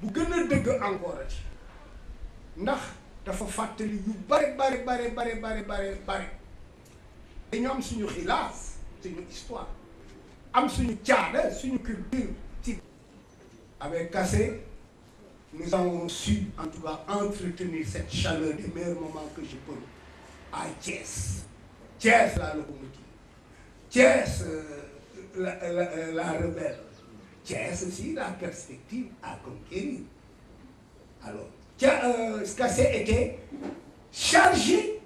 bu gën a dëgg encore ci ndax dafa fàttali yu bare dañu am suñu xilaas suñu histoire am suñu caada suñu culture ci avec Kassé nous avons su en tout cas entretenir cette chaleur des meilleurs moments que je peux à Thiès la locomotive Thiès la rebelle Thiès aussi la perspective à conquérir alors Kassé était chargé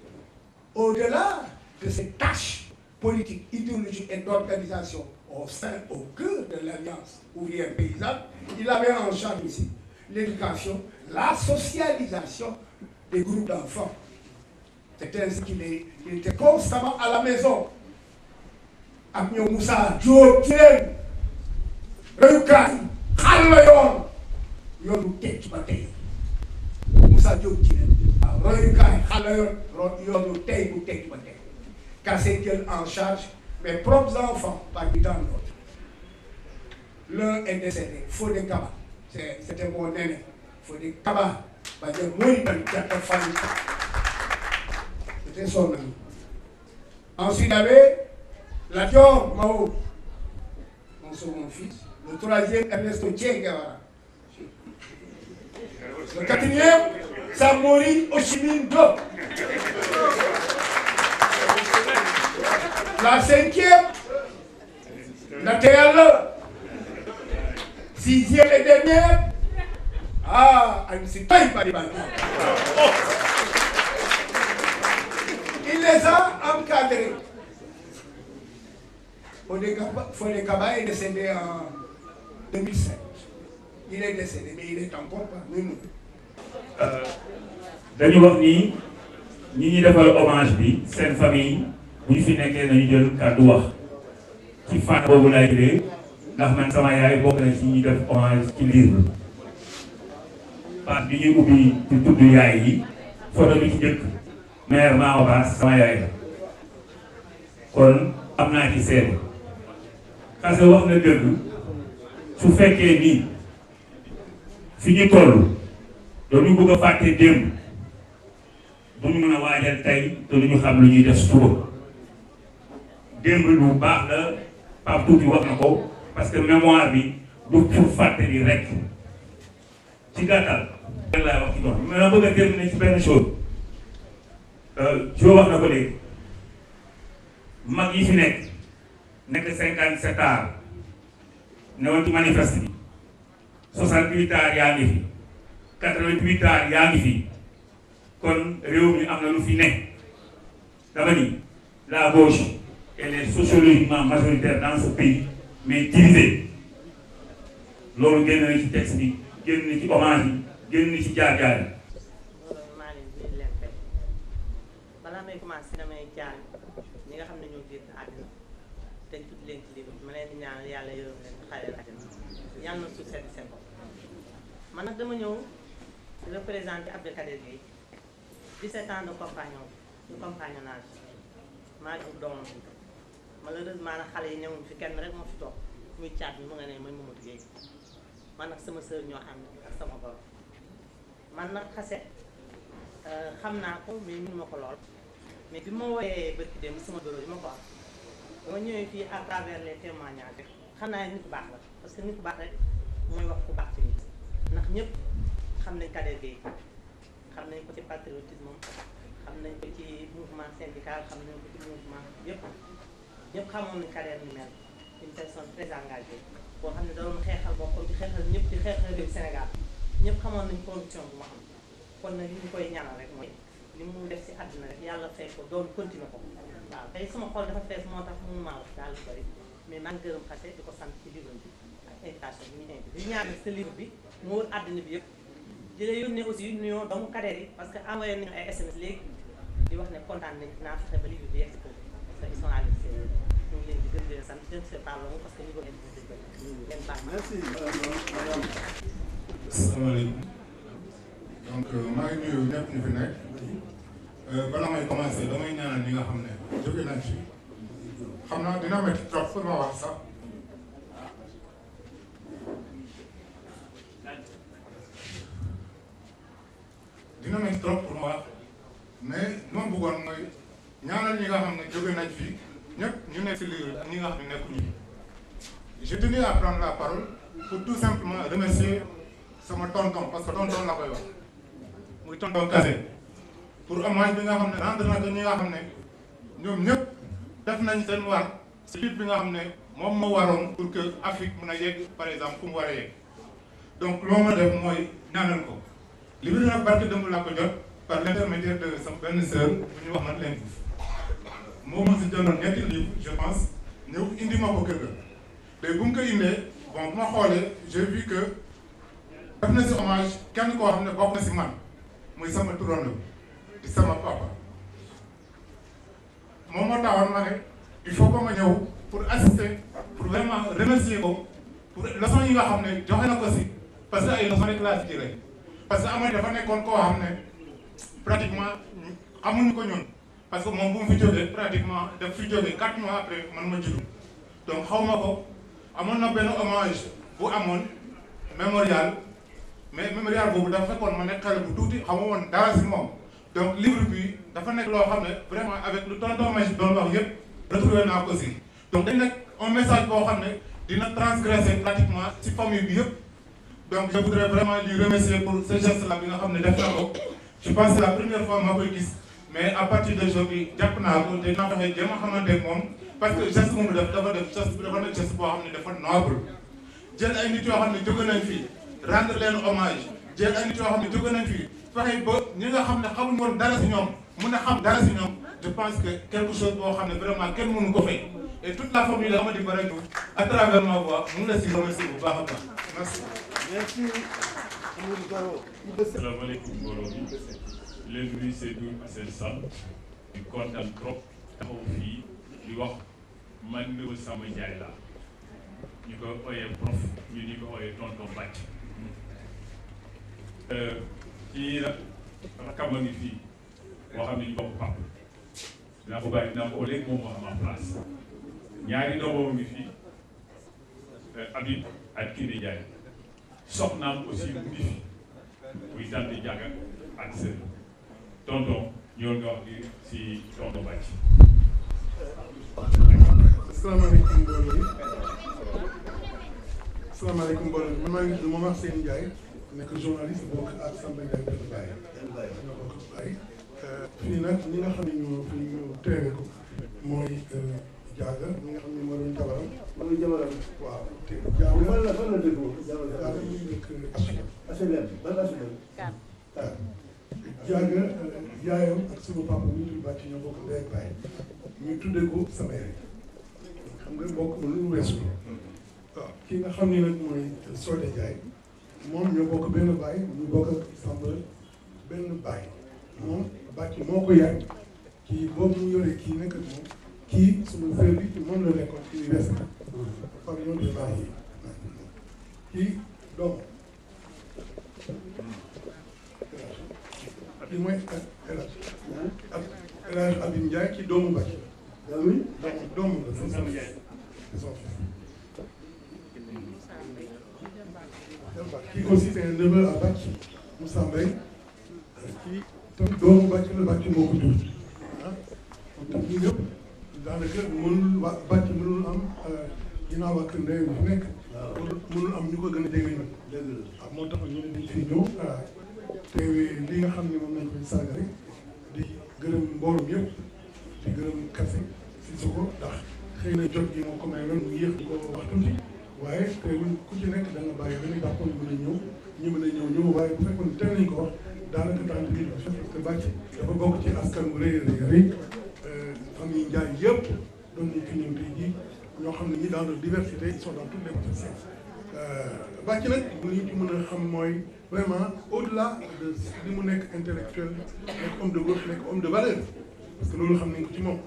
au-delà de ses tâches politiques, idéologiques et d'organisation au cœur de l'Alliance ouvrière paysanne. Il avait en charge aussi l'éducation, la socialisation des groupes d'enfants. C'était ainsi qu'il était constamment à la maison. ak ñoom Moussa Diop ci leen royukaay xal la yoonu tekki ba tey Moussa Diop ci leen waaw royukaay xal la yoonu tey bu tekki ba tey Kassé jël en charge mes propres enfants parmi tant d'autres. L'un est décédé, Fodé Kaba, c'était mon aîné, Fodé Kaba, c'était son ami. Ensuite, il y avait la Dior Mao, mon second fils. Le troisième, Ernesto Che Guevara. Le quatrième, Samori Oshimindo. La cinquième, Natéala. Sixième et dernière, Annecy Taï Paribani. Il les a encadrés. Fodé Kaba est décédé en 2007. Il est décédé, mais il est encore parmi nous. dañu wax ni ñi ñuy defal hommage bi seen famille bu ñu fi nekkee nañu jël kàddu wax ci fànn boobu laay jëlee ndax man sama yaay bokk na ci ñuy def hommage ci livre part bi ñuy ubbi ci tudd yaay yi photo bi ci njëkk mère Mao Bass sama yaay la kon am naa ci seede Kassé wax na dëgg su fekkee nii fi ñu toll dañu bëgg a fàtte démb duñu mën a waajal tey te duñu xam lu ñuy def suba démb lu baax la Pape Tuuti wax na ko parce que mémoire bi du pour fàttali rek ci gàttal rek laay wax ci doon mais ma bëgg a terminer ci benn chose Jo wax na ko léegi mag yi fi nekk 57 ans ne woon ci manifeste bi 68 ans yaa ngi fi 88 ans yaa ngi fi kon réew mi am na lu fi ne dama ni la gauche elle est sociologiquement majoritaire dans ce pays mais divisée loolu génn na ci texte bi génn na ci hommage yi génn na ci jaar-jaar yi. maa leen di leen fay balaa may commencé damay jaar ñi nga xam ne ñoo génn àddina te tudd leen ci livre ma leen di ñaan yàlla yërëm leen xale àddina yàlla na suuf sedd seen bopp man nag dama ñëw di représenter Abdou Kader Gueye 17 ans de compagnonnage maa ngi ub doomam bi malheureusement nag xale yi newuñ fi kenn rek moo fi toog muy caat bi mu nga ne mooy Mamadou Gueye man nag sama sœur ñoo ànd ak sama borom man nag Kassé xam naa ko mais mënu ma ko lool mais bi ma wooyee bërki dem sama bureau yi ma ko am dama ñëwee fii à travers les témoignages xam naa nit ku baax la parce que nit ku baax rek mooy wax ku baax ci nit ndax ñëpp xam nañ Kader Gueye xam nañ ko ci patriotisme xam nañ ko ci mouvement syndical xam nañ ko ci mouvement yëpp ñëpp xamoon nañ carrière ni mel une personne très engagée boo xam ne da doon xeexal boppam di xeexal ñëpp di xeexal réew Sénégal ñëpp xamoon nañ conviction bu ma xam kon nag li ñu koy ñaanal rek mooy li mu def si àdduna rek yàlla fay ko doon continuer ko waaw tey sama xol dafa fees moo tax mënu maa wax daal lu bëri mais maa ngi gërëm xase di ko sant ci livre bi ak invitation bi ñu invité di ñaan sa livre bi mu wër àdduna bi yëpp di la yónnee aussi nuyoo doomu cadre yi parce que envoyé nañu ay SMS léegi di wax ne kontaan nañ naa fexe ba livre bi yegg si parce que ils sont à l'extérieur ñu ngi leen di gën di leen sant je ne sais pas loolu parce que niveau leen baax merci. asalaamaaleykum donc maa ngi nuyu ñëpp ñu fi nekk bala may commencé damay ñaanal ñi nga xam ne jóge nañ fi xam naa dina métti trop pour ma wax sax dina métti trop pour ma wax mais li ma bëggoon mooy ñaanal ñi nga xam ne jóge nañ fi ñëpp ñu nekk si lii ak ñi nga xam ne nekkuñu fi. Je tenais à prendre la parole pour tout simplement remercier sama tonton parce que tonton la koy wax muy tonton Kassé pour hommage bi nga xam ne rendre na ko ñi nga xam ne ñoom ñëpp def nañ seen war si lutte bi nga xam ne moom moo waroon pour que Afrique mën a yegg par exemple fu mu war a yegg donc loo ma def mooy ñaanal ko li bi nag barke dëmb la ko jot par l'intermédiaire de sama benn sœur bu ñu wax man leen moo ma si jëloon ñetti livre je pense ñëw indi ma ko kër ga léegi bu mu ko indee bon bu ma xoolee j'ai vu que def na si hommage kenn koo xam ne bokk na si man muy sama turando di sama papa moom moo taxoon ma ne il faut que ma ñëw pour assister pour vraiment remercier ko pour leçon yi nga xam ne joxe na ko si parce que ay leçon rek laa si jëlee parce que Amady dafa nekkoon koo xam ne pratiquement xamuñu ko ñun parce que moom bu mu fi jógee pratiquement daf fi jógee 4 mois après man ma juddu donc xaw ma ko. amoon na benn hommage bu amoon mémorial mais mémorial boobu dafa fekkoon ma nekk xale bu tuuti xamu woon dara si moom donc livre bi dafa nekk loo xam ne vraiment avec lu tonton Maïs doon wax yëpp retrouvé naa ko si donc dañ nekk un message boo xam ne dina transgresser pratiquement si famille bi yëpp donc je voudrais vraiment lui remercier pour ce geste là bi nga xam ne def na ko je pense c'est la première fois ma koy gis mais à partir d'aujourd'hui jàpp naa ko te dinaa fexe jéem a xamante ak moom parce que geste moom dafa nekk geste boo xam ne dafa noble jël ay nit yoo xam ne jóge nañ fi rendre leen hommage jël ay nit yoo xam ne jóge nañ fi fexe ba ñi nga xam ne xamuñ woon dara si ñoom mun a xam dara si ñoom je pense que quelque chose boo xam ne vraiment kenn mënu ko fay et toute la famille la Amady Bara Diouf à travers ma voix mu ngi la si remercier bu baax a baax merci. merci Amadou Baro. asalaamaaleykum mbooloo mi leen nuyu seen tur ak seen sant di kontaan trop taxaw fii di wax man Ndao Samba Ndiaye laa ñu ko ooyee prof ñu di ko ooyee tonton Bàcc kii nag rakam a ngi fii boo xam ne ñu bokk pap dinaa ko bàyyi dinaa ko léegi moom moo am en place ñaari doomam ngi fii Habib ak Kine Ndiaye soxnaam aussi mu ngi fi muy tante Diaga ak sër tonton ñoo nga wax ni si tonton Bàcc. asalaamaaleykum mbooloo mi asalaamaaleykum mbooloo mi man maa ngi tudd Momar Sène Ndiaye nekk journaliste bokk ak Samba Ndiaye Benn Baye ñoo bokk Baye fii nag ñi nga xam ne ñoo fi ñu teewe ko mooy Diaga ñi nga xam ne moo doon jabaram waaw te Diaga fan la dëgg Diaga ñu nekk HLM ban HLM Diaga yaayam ak suma papa ñu tudd Bàcc ñoo bokk ndey ak baay ñu tuddee ko sama yaay xam nga bokk lu ñu weesu waaw ki nga xam ni nag mooy Sodé Ndiaye moom ñoo bokk benn baay ñu bokk ak Samba benn baay moom Bàcc moo ko yaay kii boobu mu yore kii nekk ak moom kii suñu frère bi ci moom la nekkoon ci université par ñoo di baay yi kii doom kii mooy El Hadj ak El Hadj Abim Ndiaye ci doomu Bàcc oui doomu la son kii aussi c'est un neveu à Bàcc Moussa Mbaye kii tamit doomu Bàcc la Bàcc moo ko jur ah kon ñun ñëpp daanaka mënul waa Bàcc mënul am ginnaaw ak ndey bu nekk mënul am ñu ko gën a jege ñun waaw moo tax ñu ne dañ fi ñëw te li nga xam ne moom lañ koy sargale di gërëm mbooloo yëpp di gërëm Kassé Sissoko ndax xëy na jot gi moo ko may loon mu yéex di ko wax tuuti waaye teewul ku ci nekk da nga bàyyi ba nga jàppoon mën a ñëw ñu mën a ñëw waaye bu fekkoon teel nañu ko wax daanaka temps bi parce que bàcc dafa bokk ci askan bu rëy rëy famille Ndiaye yëpp doon nañ fi ñëw tey jii ñoo xam ne ñi dans leur diversité ils sont dans toutes les professions bàcc nag li ñu ci mën a xam mooy vraiment au-delà de li mu nekk intellectuel nekk homme de gauche nekk homme de valeur parce que loolu xam nañ ko ci moom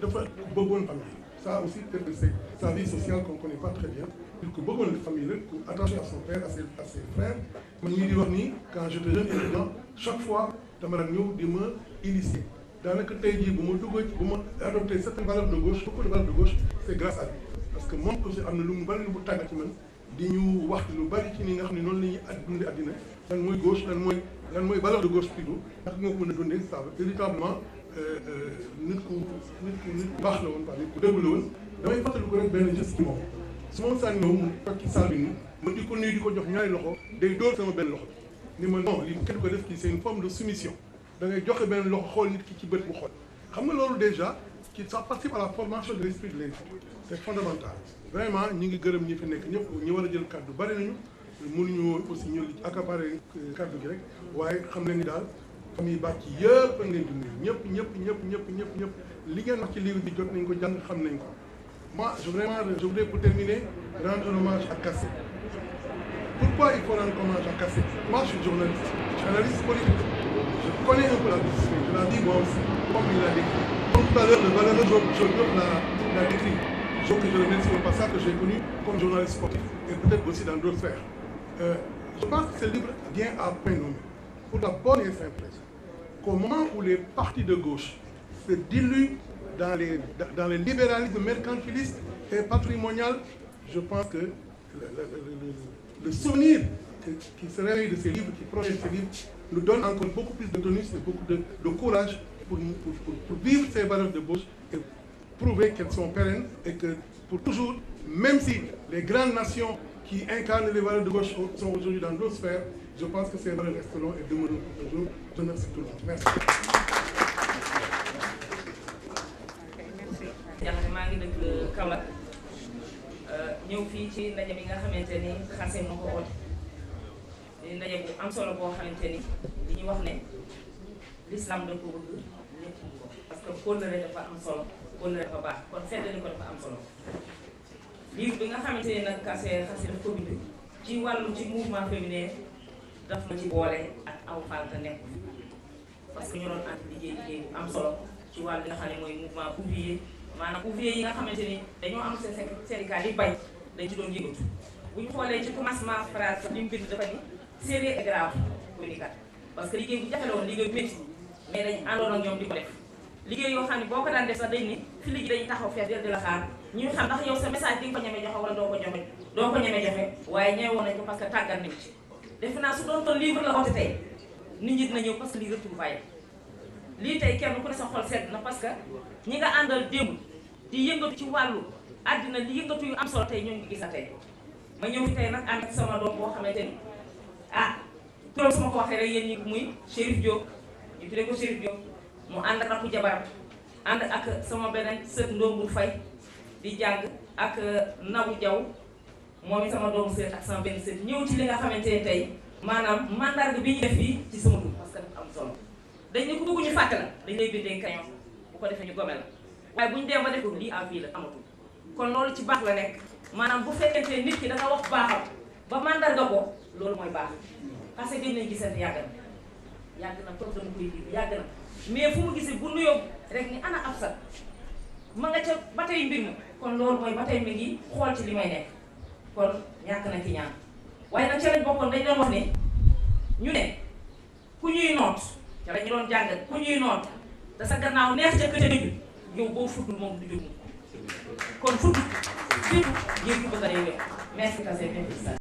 dafa bëggoon famille ça aussi peut-être que c'est sa vie sociale qu'on connaît pas très bien nit ku bëggoon famille la ku attaché à son père à ses frères man ñii di wax nii quand j'étais jeune étudiant chaque fois dama daan ñëw di ma initier daanaka tey jii bu ma duggee bu ma adopté certaines valeurs de gauche beaucoup de valeurs de gauche c'est grâce à lui parce que moom aussi am na lu mu bari lu mu tàggat ci man di ñu wax lu bari ci ni nga xam ne noonu la ñuy dundee àddina lan mooy gauche lan mooy valeur de gauche plutôt ndax nga ko mën a dundee ça véritablement nit ku baax la woon quoi nit ku déglu la woon damay fàttali ko rek benn geste ci moom su ma saan ñëw mu toog ci salle bi nii ma di ko nuyu di ko jox ñaari loxo day dóor sama benn loxo ni ma non lii kenn ko def kii c'est une forme de soumission da ngay joxe benn loxo xool nit ki ci bët bu xool xam nga loolu déjà qui ça participe à la formation de l'esprit de l'individu c'est fondamental vraiment ñi ngi gërëm ñi fi nekk ñëpp ñi war a jël kàddu bari nañu mënuñu aussi ñu accaparer kàddu gi rek waaye xam leen ni daal famille bàcc yëpp a ngeen di nuyu ñëpp li ngeen wax ci livre bi jot nañ ko jàng xam nañ ko moi je voudrais pour terminer rendre un hommage à Kassé. Pourquoi il faut rendre hommage à Kassé? Moi je suis journaliste, je suis analyste politique, je connais un peu la discipline, je la dis moi aussi, comme il l'a décrit. Comme tout à l'heure, le valeureux Job l'a décrit. Je que je le remercie au passage que j'ai connu comme journaliste sportif et peut-être aussi dans d'autres sphères. Je pense que ce livre vient à point nommé pour la bonne et simple raison qu'au moment où les partis de gauche se diluent dans les libéralismes mercantilistes et patrimonial, je pense que le souvenir qui se réveille de ces livres, qui projette ces livres, nous donne encore beaucoup plus de tonus et beaucoup de courage pour vivre ces valeurs de gauche et prouver qu'elles sont pérennes et que pour toujours, même si les grandes nations qui incarnent les valeurs de gauche sont aujourd'hui dans d'autres sphères, je pense que ces valeurs resteront et demeureront pour toujours. Je remercie tout le monde. Merci. maa ngi dëkk Kaolack ñëw fii ci ndaje bi nga xamante ni Kassé moo ko oote di ndaje bu am solo boo xamante ni li ñu wax ne l'islam da ko bëgg ñëpp ko parce que kóllëre dafa am solo kóllëre dafa baax kon feddali ko dafa am solo livre bi nga xamante ni nag Kassé daf ko bind ci wàllu ci mouvement féminin daf ma ci boole ak aw falta nekk parce que ñu doon ànd liggéey bu am solo ci wàllu nga xam ne mooy mouvement ouvrier maanaam ouvrier yi nga xamante ni dañoo am seen syndicat yi bay dañ ci doon yëngatu bu ñu xoolee ci commencement phrase li mu bind dafa ni sérieux et grave communicat parce que liggéey bu jafe la woon liggéey bu métti mais dañ àndoon ak ñoom di ko def liggéey yoo xam ne boo ko daan def sax dañ ni fi liggéey dañuy taxaw feet di la xaar ñu xam ndax yow sa message di nga ko ñeme joxe wala doo ko ñeme joxe waaye ñëw woon nañ ko parce que tàggat nañ ci def naa su doon toon livre la oote tey nit ñi dina ñëw parce que lii retrouvaille lii tey kenn ku ne sa xol sedd na parce que ñi nga àndal démb di yëngatu ci wàllu àddina li yëngatu yu am solo tey ñoo ngi gis tey ma ñëw fi tey nag ànd ak sama doom boo xamante ni turam su ma ko waxee rek yéen ñi muy Chérif Diop ñu tuddee ko Chérif Diop mu ànd ak rakku jabaram ànd ak sama beneen sët Ndombour Faye di jàng ak Nabou Diaw moom it sama doomu sët ak sama benn sët ñëw ci li nga xamante ne tey maanaam mandarga bi ñu def fii ci sama dugub parce que dafa am solo dañ ne ku bëgg ñu fàtte la dañ lay bindee crayon bu ko defee ñu gome la waaye bu ñu dem ba def ko lii à vie la amatul kon loolu ci baax la nekk maanaam bu fekkente nit ki da nga wax baaxam ba mandarga ko loolu mooy baax parce que gën nañ gisante yàgg na trop dama koy lii yàgg na mais fu mu gisee bu nuyoo rek ni ana Absa ma nga ca ba tey mbir mi kon loolu mooy ba tey mi ngi xool ci li may nekk kon ñàkk na ci ñaan waaye nag ca lañ bokkoon dañ doon wax ne ñu ne ku ñuy noot ca lañu doon jàngat ku ñuy noot da sa gannaaw neex ca kër ju yow boo fuddul moom du jóg kon fudd surtout yéen ñu bëgg a réew merci Kassé